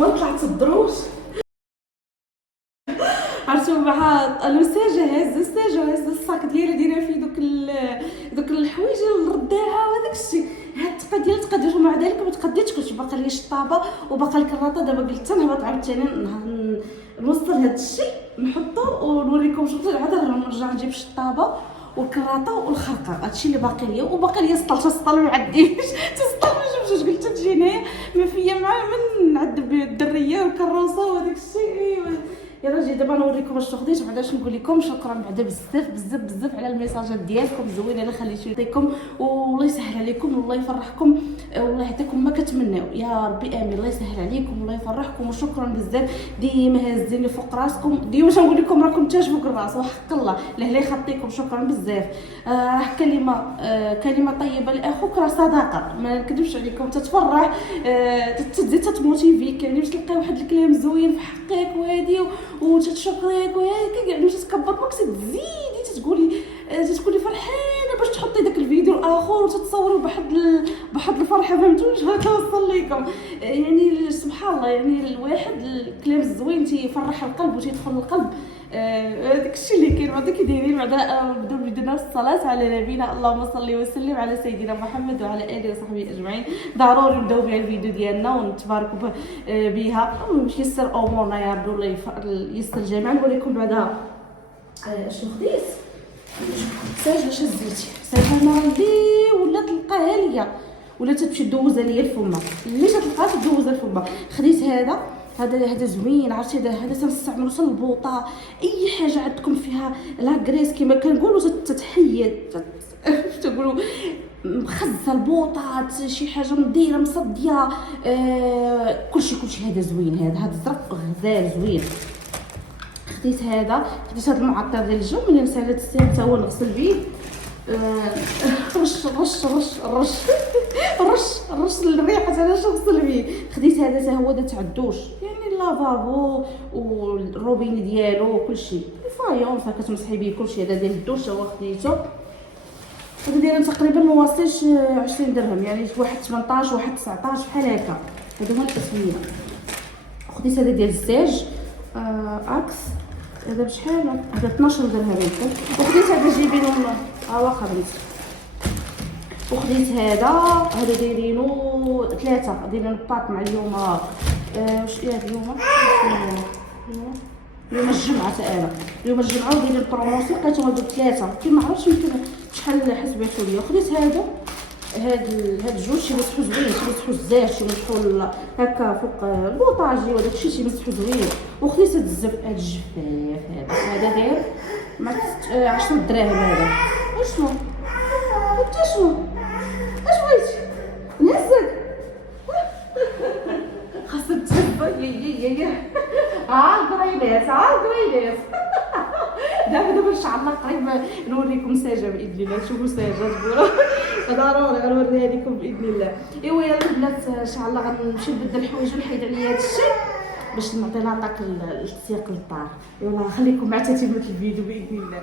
هانتوما طلعت الدروج عرفتوا مع الوساجه هز الصاك ديالها دايره فيه دوك الحوايج الرداعه وهذاك الشيء. هاد التقه تقدروا مع ذلك ما تقديتش باقا لي الشطابه وباقا الكراطه. دابا قلت تنهبط عاوتاني نوصل هاد الشيء نحطو ونوريكم شغل عاد نرجع نجيب الشطابه والكراطه والخرقه. هادشي اللي باقي ليا وباقي ليا سطل ما عنديش تسطل ما جبتش. قلت تجي هنايا ما فيا مع من نعذب الدريه والكروسه وهذاك الشيء. يلا جي دابا نوريكم واش خديت بعداش نقول لكم شكرا بعدا بزاف على الميساجات ديالكم زوينه اللي خليتو ليكم والله يسهل عليكم والله يفرحكم والله يعطيكم ما كتمناو يا ربي امين. الله يسهل عليكم والله يفرحكم وشكرا بزاف. ديما هازيني فوق راسكم ديما تنقول لكم راكم تاج فوق الراس وحق الله لا يخطيكم شكرا بزاف. كلمه طيبه لاخوك راه صداقه ما نكذبش عليكم تتفرح تزيد تموتيفيك يعني باش تلقاي واحد الكلام زوين في حقك وهادي وتتشكريك وهيك كاع باش تكبر ماك تزيدي تقولي فرحانه باش تحطي داك الفيديو الاخر وتتصوروا بواحد الفرحه. فهمتوا واش توصل لكم يعني سبحان الله. يعني الواحد الكلام الزوين تيفرح القلب وتيدخل القلب. داك الشيء اللي كاين بعدا كي دايرين بعدا نبداو بدنا الصلاه على نبينا اللهم صل وسلم على سيدنا محمد وعلى اله وصحبه اجمعين. ضروري نبداو بها الفيديو ديالنا ونتباركوا بها باش يسر امورنا يا ربي الله يسر الجميع. نوريكم بعدا شنو خديت ساجه شزيتي ساجه اللي ولا تلقاها ليا ولا تمشي دوزها ليا الفمه اللي تلقاها دوزها الفمه. خديت هذا زوين عرفتي هذا تنستعملو البوطه اي حاجه عندكم فيها لا غريس كما كنقولوا تتحيد تقولوا مخزه البوطه شي حاجه مديره مصديه كلشي هذا زوين. هذا الزرق غزال زوين. خديت هذا المعطر ديال الجو ملي نسالت السير حتى هو نغسل به. رش الريحه انا نغسل به. خديت هذا حتى هو تاع الدوش يعني اللافابو والروبين ديالو وكلشي الفايون فكتمسحي به كلشي. هذا ديال الدوش هو خديته. هذا داير تقريبا ما واصلش 20 درهم يعني واحد 18 واحد 19 بحال هكا. هادو هما الاسميه. خديت هذا ديال الزاج عكس هذا بشحال هذا 12 درهم يمكن. وخديت هذا جايبينو واخا بنت. وخديت هذا دايرينو 3 دايرين باك مع اليوم واش هذا اليوم الجمعه تاعنا اليوم الجمعه ودايرين البروموسيون لقيتهم هادو 3 كيما عرفتش يمكن شحال حسبتو ليا. خديت هاد الجوج شي مسحو زوين شي مسحو الزاج شي مسحو هكا فوق البوطاجي وداك الشيء شي مسحو زوين. وخديت هاد الجفاف هذا داير 10 دراهم. هذا شنو انت شنو اش بغيتي نهزك خاصك تهبى يا القرينات دابا ان شاء الله قريب نوريكم ساجه باذن الله. تشوفوا ساجه تقولوا ضروري غنوريها لكم باذن الله. ايوا يلا البنات ان شاء الله غنمشي نبدل الحوايج ونحيد عليا هذا الشيء باش نعطي لاطاك التسيق للدار. يلا خليكم مع تتمه الفيديو باذن الله.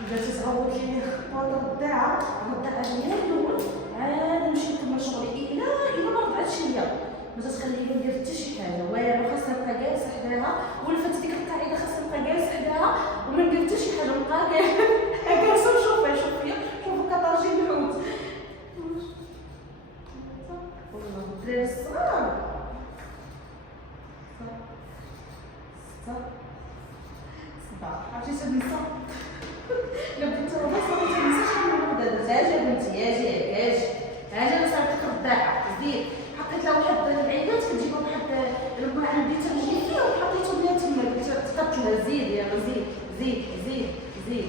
بدات تغوت لي خطوط الرداعه ديالي الاول عاد نمشي نكمل شغلي الا ما رضعتش ليا ما تخليني ندير حتى شي حاجه والو. خاصني نبقى جالسه حداها ولفت ديك القاعده خاصني نبقى جالسه حداها وما ندير حتى شي حاجه نبقى جالسه نشوف كطاجي الحوت والله الدراري الصغار عرفتي تنسى لا بنت راه ما صافي تنسى شحال من هذا الدجاج يا بنتي يا جاج انا صافي الرداعه زين حطيت لها واحد العيدات كتجيبهم واحد لما عندي تنجيم فيها وحطيتهم لها تما قلت تقتلها زيد يلا زيد زيد زيد زيد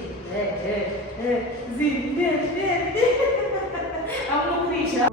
زيد زيد عمرو كريشه.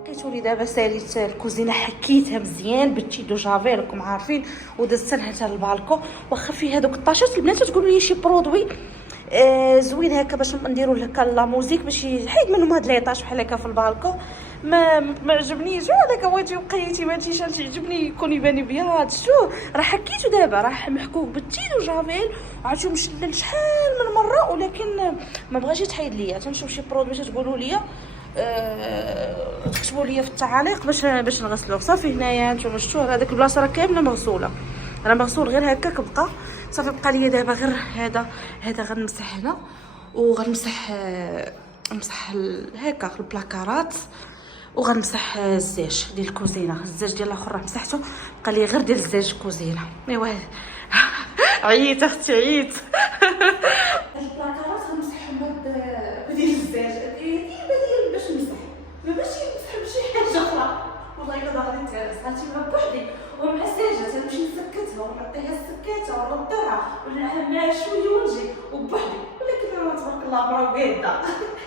لقيتولي دابا ساليت الكوزينه حكيتها مزيان بتشي دو جافي راكم عارفين ودزت لها البالكو واخا فيه هذوك الطاشات البنات تقولوا لي شي برودوي زوين هكا باش نديروا هكا لا موزيك باش يحيد منهم هاد ليطاج بحال هكا في البالكو ما عجبنيش هذاك بغيتي وقيتي ما تيش تعجبني يكون يبان بيض شتو راه حكيتو دابا راه محكوك بالتين وجافيل عرفتو مشلل شحال من مره ولكن ما بغاش يتحيد ليا تنشوف شي برودوي تقولوا لي تكتبوا لي في التعاليق باش نغسلوه صافي. هنايا نتوما شفتوا هذاك البلاصه راه كامله مغسوله راه مغسول غير هكاك بقى صافي. بقى ليا دابا غير هذا غنمسح هنا وغنمسح هكا البلاكارات وغنمسح الزاج ديال الكوزينه. الزاج ديال الاخر راه مسحته بقى لي غير ديال الزاج الكوزينه. ايوا عييت اختي عييت. البلاكارات غنمسحهم بديل الزاج بديل باش نمسح ما باش نمسح بشي حاجه اخرى. والله الا غادي نتهرس غنمشي بوحدي ومع الزاجه تنمشي نسكتها ونعطيها السكاته ونردها ونعملها شويه ونجي وبوحدي. ولكن انا تبارك الله برا وقاده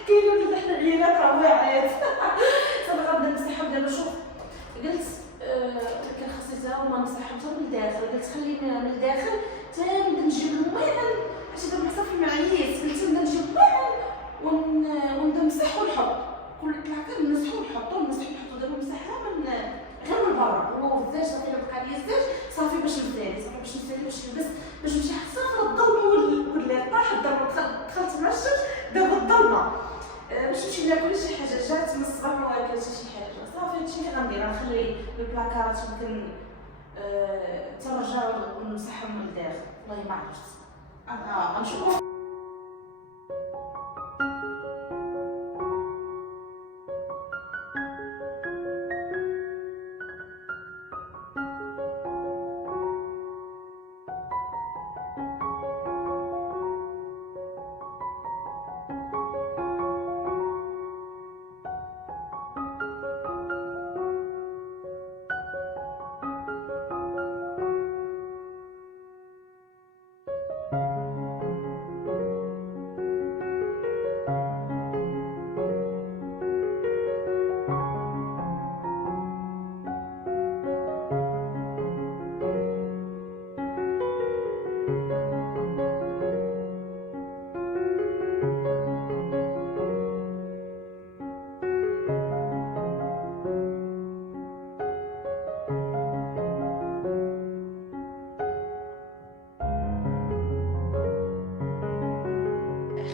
كاينه ولاد حنا العيالات راه واعيات صافي غنبدا نمسحهم دابا. شوف قلت كان خصيتها وما نمسحهم حتى من الداخل قلت خلينا من الداخل حتى نبدا نجيب الماعن عرفتي دابا صافي معييت قلت نبدا نجيب الماعن ونبدا نمسح ونحط كل بلاكار نمسحو ونحطو نحطو دابا مسحها من غير من برا والزاج صافي بقى لي الزاج صافي باش نسالي باش نلبس باش نمشي حتى الظلمه ولا طاح الظلمه دخلت مع الشمس دابا الظلمه باش نمشي ناكل شي حاجه جات من الصباح ما واكلت شي حاجه صافي هادشي اللي غندير غنخلي البلاكارات يمكن ترجع ونمسحهم من الداخل. والله ما عرفت غنشوف.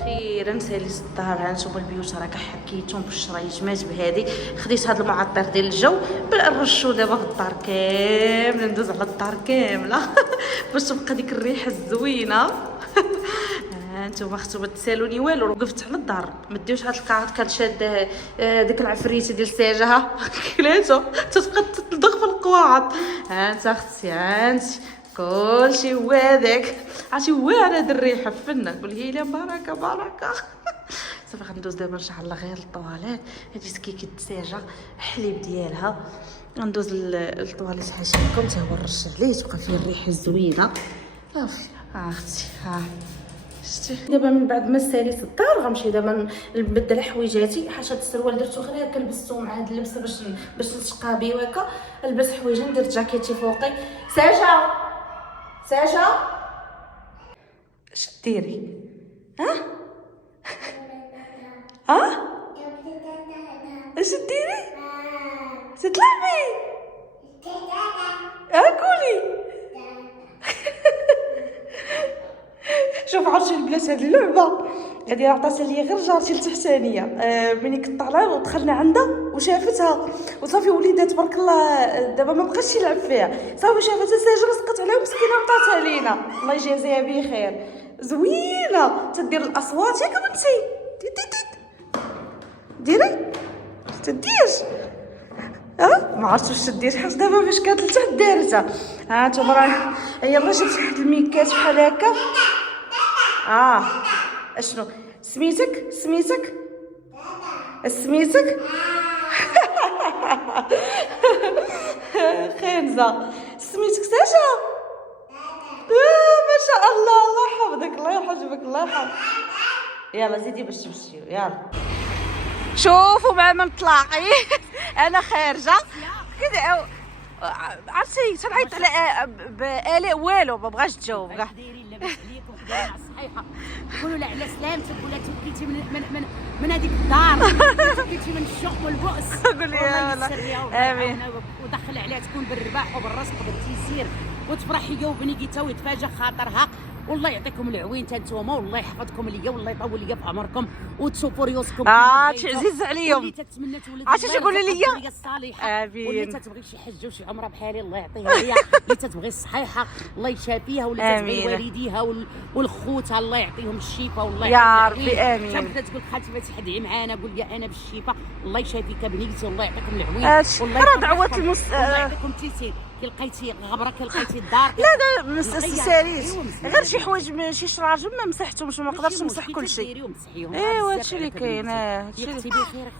اخيرا ساليت الدار. هانتوما البيوت راه حكيتهم بالشريجمات بهذه خديت هذا المعطر ديال الجو نرشو دابا في الدار كامله ندوز على الدار كامله باش تبقى ديك الريحه الزوينه. هانتوما اختو ما تسالوني والو وقفت على الدار ما ديوش هاد الكارت كان شاد ديك العفريته ديال الساجه كلاتو تتبقى تلدغ في القواعط. هانت اختي هانتي كلشي هو هذاك عرفتي واعره هاد الريحه فنه قول هي لا بركه بركه. صافي غندوز دابا نرجع لغير الطواليت هادي سكيكه الساجه الحليب ديالها غندوز للطواليت حاشا لكم حتى هو نرش عليه تبقى فيه الريحه الزوينه صافي. اختي ها شتي دابا من بعد ما ساليت الدار غنمشي دابا نبدل حويجاتي. حاشا السروال درتو غير هكا لبستو مع هاد اللبسه باش نتشقى بيه هكا. لبس حويجه ندير جاكيتي فوقي. ساجه اش ديري ها اش ديري تطلعي قولي شوف عرفتي بلات هاد اللعبه هادي راه عطاتها ليا غير جارتي التحتانيه. ملي كنت طالعه ودخلنا عندها وشافتها وصافي وليدات تبارك الله دابا ما بقاش يلعب فيها، صافي شافتها ساجه لصقت عليها مسكينه وعطاتها لينا الله يجازيها بخير. زوينه تدير الاصوات ياك بنتي ديري تديرش ما عرفتش واش تدير حيت دابا فاش كانت لتحت دارتها. ها نتوما راه يلاه جبت واحد الميكات بحال هكا. اشنو سميتك سميتك خنزه سميتك ساشا. ما شاء الله الله يحفظك الله يحفظك الله يحفظك. يلا زيدي باش تمشيو يلا. شوفوا مع من طلاقي انا خارجه كذا عرفتي تنعيط على بالاء والو ما بغاش تجاوب كاع. دايرين لاباس عليكم كدايرين على الصحيحه قولوا لها على سلامتك ولا تبكيتي من هذيك الدار تبكيتي من الشوق والبؤس. قولي يا امين ودخل عليها تكون بالرباح وبالرزق وبالتيسير وتفرحي هي وبنيتها ويتفاجئ خاطرها. والله يعطيكم العوين نتوما والله يحفظكم ليا والله يطول ليا في عمركم وتشوفوا ريوسكم. شي عزيز عليهم. اللي تتمنى تولد عرفتي شنو يقولوا لي الصالحه واللي تتبغي شي حجه وشي عمره بحالي الله يعطيها ليا. اللي تتبغي الصحيحه الله يشافيها واللي تتبغي والديها والخوتها الله يعطيهم الشفاء والله يا ربي امين. تبدا تقول خالتي بغيتي حدعي معانا قول لي انا بالشفاء الله يشافيك بنيتي والله يعطيكم العوين. راه دعوات الله يعطيكم التيسير. كي لقيتي غبره كي لقيتي الدار لا ما ساليش غير شي حوايج شي شراجم ما مسحتهمش ما نقدرش نمسح كل شيء. ايوا هادشي اللي كاين هادشي اللي بخير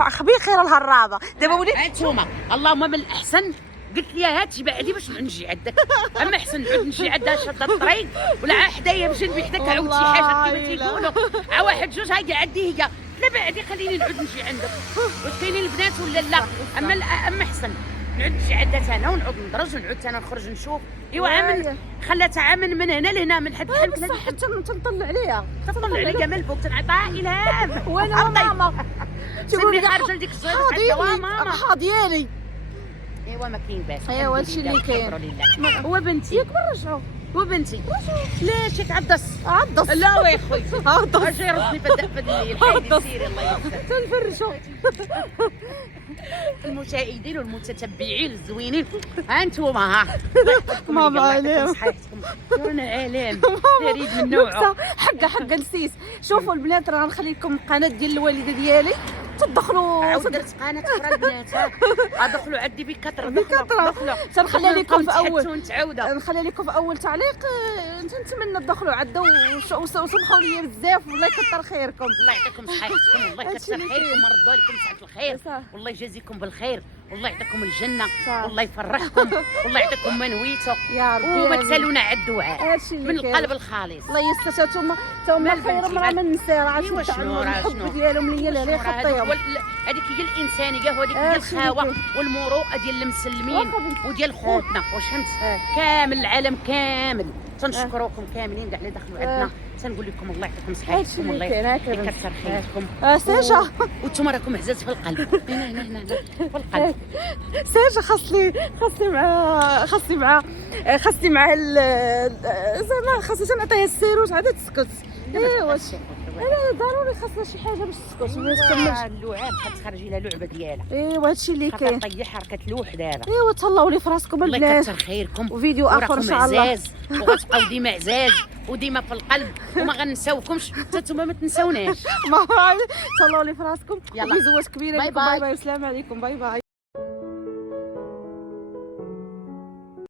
اخويتي بخير الهرابه دابا وليت هانتوما اللهم من الاحسن قلت لي هاتي بعدي باش نجي عندك. اما احسن نعود نجي عندها شاده الطريق ولا حدايا بجنبي حداك عاود شي حاجه كما تيقولوا واحد جوج هاي عندي هي لا بعدي خليني نعود نجي عندك. واش كاينين البنات ولا لا؟ اما احسن نعود نجي عندها انا ونعود ندرج ونعود انا نخرج نشوف. ايوا عامل خلاتها عامل من هنا لهنا من حد الحلم بصح تنطلع عليها تطلع عليا من الفوق تنعطيها الهام. وانا ماما تقول لي خارجه لديك الصغيره ماما ديالي. ايوا ما كاين باس. ايوا هادشي اللي كاين. هو بنتي ياك برجعوا وبنتي ليش تعدس لا ويا خويا اجي ردني في الليل حيدي سيري الله يسر تنفرجوا. المشاهدين والمتتبعين الزوينين ها انتوما ها ماما عليهم صحيحتكم رانا عالم فريد من نوعه. حقا نسيت. شوفوا البنات راه نخلي لكم القناه ديال الوالده ديالي تدخلوا. عاود درت قناه اخرى البنات ادخلوا عندي بكثره تنخلي لكم في اول تعاوده نخلي لكم في اول تعليق. نتمنى تدخلوا عندها وسمحوا لي بزاف والله يكثر خيركم. الله يعطيكم صحيحتكم والله يكثر خيركم وردوا لكم ساعه الخير والله يجازيكم بالخير والله يعطيكم الجنه والله يفرحكم والله يعطيكم ما نويتو يا ربي وما تسالونا على الدعاء من القلب الخالص. الله يستر. توما خير مرة من النساء عرفتوا الحب ديالهم ليا لا يخطيهم. هذيك هي الانسانيه وهذيك هي الخاوه والمروءه ديال المسلمين وديال خوتنا واش فهمت كامل العالم كامل. تنشكروكم كاملين كاع اللي دخلوا عندنا تنقول لكم الله يعطيكم صحتكم والله يكثر خيركم. ساجه وانتم راكم عزاز في القلب هنا في القلب. ساجه خاصني مع زعما خاصني نعطيها السيروت عاد تسكت. ايوا انا ضروري خاصنا شي حاجه باش تسكت ما تكملش. اللعاب خرجي لها لعبه ديالها. ايوا هادشي اللي كاين. طيح حركه لوح دابا. ايوا تهلاو لي في راسكم البنات. الله يكثر خيركم وفيديو اخر ان شاء الله وغتبقاو ديما عزاز وديما في القلب وما غنساوكمش حتى نتوما ما تنساوناش. تهلاو لي في راسكم. بيزوات كبيره لكم. باي باي والسلام عليكم. باي باي.